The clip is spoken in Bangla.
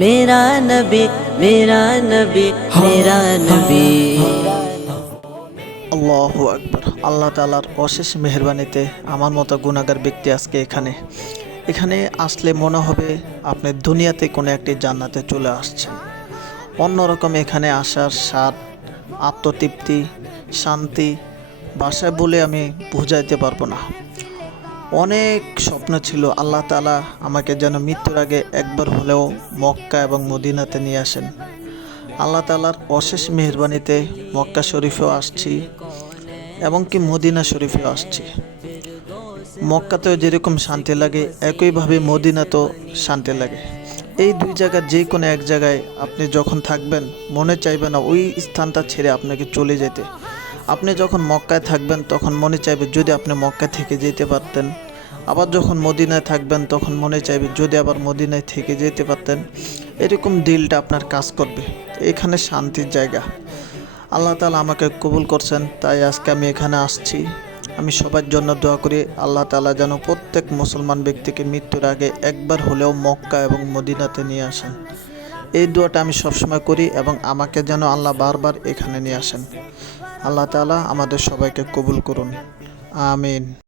मेरा नबी मेरा नबी मेरा नबी। আল্লাহু আকবার। আল্লাহ তাআলার অশেষ মেহেরবানিতে আমার মতো গুনাহগার ব্যক্তি আজকে এখানে আসলে মনে হবে আপনি দুনিয়াতে কোনো একটি জান্নাতে চলে আসছেন। অন্যরকম এখানে আসার স্বাদ, আত্মতৃপ্তি, শান্তি ভাষায় বলে আমি বুঝাইতে পারবো না। অনেক স্বপ্ন ছিল আল্লাহ তাআলা আমাকে যেন মৃত্যুর আগে একবার হলেও মক্কা এবং মদিনাতে নিয়ে আসেন। আল্লাহ তাআলার অশেষ মেহেরবানিতে মক্কা শরীফেও আসছি এবং কি মদিনা শরীফেও আসছি। মক্কাতেও যেরকম শান্তি লাগে একইভাবে মদিনাতেও শান্তি লাগে। এই দুই জায়গার যে কোনো এক জায়গায় আপনি যখন থাকবেন মনে চাইবে না ওই স্থানটা ছেড়ে আপনাকে চলে যেতে। আপনি যখন মক্কায় থাকবেন তখন মনে চাইবে যদি আপনি মক্কায় থেকে যেতে পারতেন। আবার যখন মদিনায় থাকবেন তখন মনে চাইবে যদি আবার মদিনায় থেকে যেতে পারতেন। এরকম দিলটা আপনার কাজ করবে। এখানে শান্তির জায়গা। আল্লাহ তাআলা আমাকে কবুল করছেন, তাই আজকে আমি এখানে আসছি। আমি সবার জন্য দোয়া করি আল্লাহ তাআলা যেন প্রত্যেক মুসলমান ব্যক্তিকে মৃত্যুর আগে একবার হলেও মক্কা এবং মদিনাতে নিয়ে আসেন। এই দোয়াটা আমি সবসময় করি এবং আমাকে যেন আল্লাহ বারবার এখানে নিয়ে আসেন। আল্লাহ তাআলা আমাদের সবাইকে কবুল করুন। আমিন।